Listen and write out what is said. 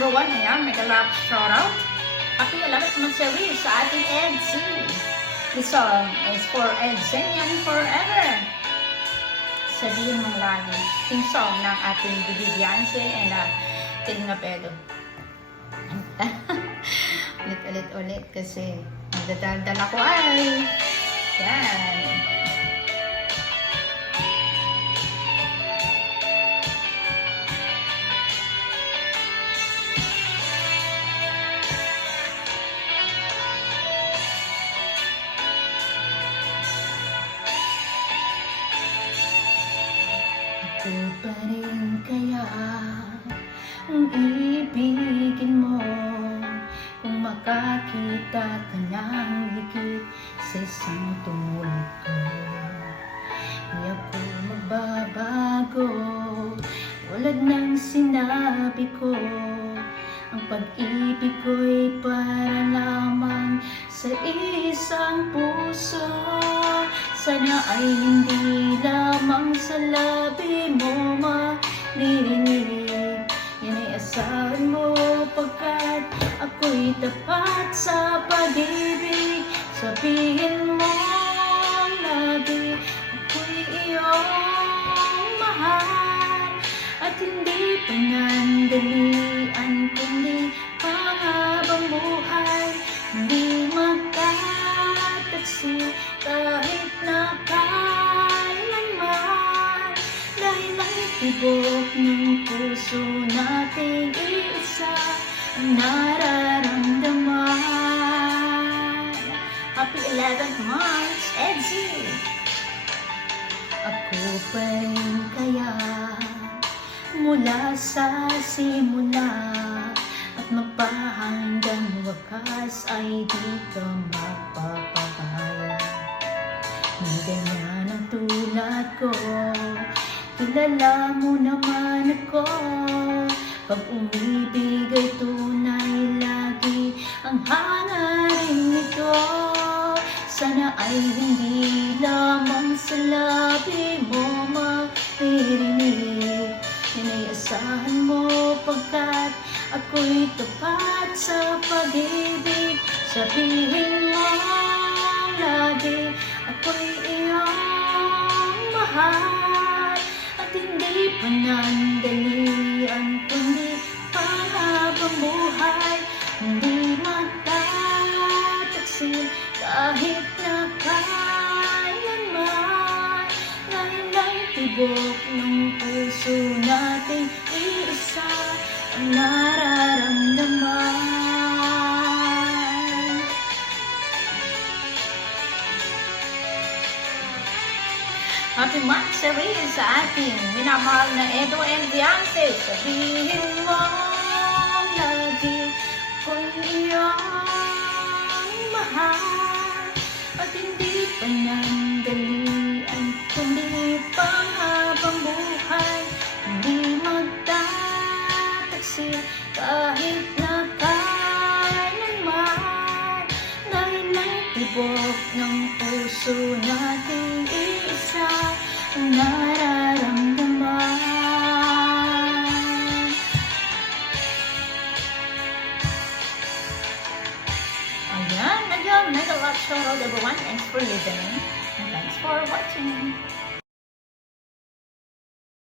everyone. Ayan, mega love shoutout. Happy 11th anniversary sa ating EDC. This song is for EDCian forever. Sabihin mong lagi. Yung song ng ating Bibi Beyonce and Tina Pedro. Ulit kasi nagdadaldal ako ay. Yan. Ako pa rin kaya ang ibigin mo kung makakita ka ng higit sa isang tumulog ko. Di ako magbabago tulad ng sinabi ko. Ang pag-ibig ko'y para lamang sa isang puso. Sana ay hindi lamang sa labi mo maririnig. Yan ay asahan mo pagkat ako'y tapat sa pag-ibig. Sabihin mo lagi ako'y iyong mahal at hindi panandalian kundi panghabang buhay. Hindi magtataksi kahit na kailanman, dahil ang tibok ng puso nating iisa ang nararamdaman. Happy 11th March, EDC! Ako pa rin kaya mula sa simula at magpahanggang wakas ay di ka magpapahaya. Hindi ganyan ang tulad ko, kilala mo naman ako. Pag umibig ay tunay lagi ang hangarin nito. Sana ay hindi lamang sa labi mo maririnig. Yan ay asahan mo pagkat ako'y tapat sa pag-ibig. Sabihin mo lagi ako'y iyong mahal at hindi panandalian kundi panghabang buhay. Hindi magtataksil kahit na kailanman, dahil ang tibok ng puso nating iisa ang nararamdaman. Happy Monthsary sa ating minamahal na Edo and Beyonce. Sabihin mo lagi kung iyong mahal at hindi panandalian kundi panghabang buhay. Hindi magtataksil kahit na kailanman, dahil ang tibok ng puso nating isa ang nararamdaman. Ayan, mega love shoutout everyone. Thanks for listening and thanks for watching.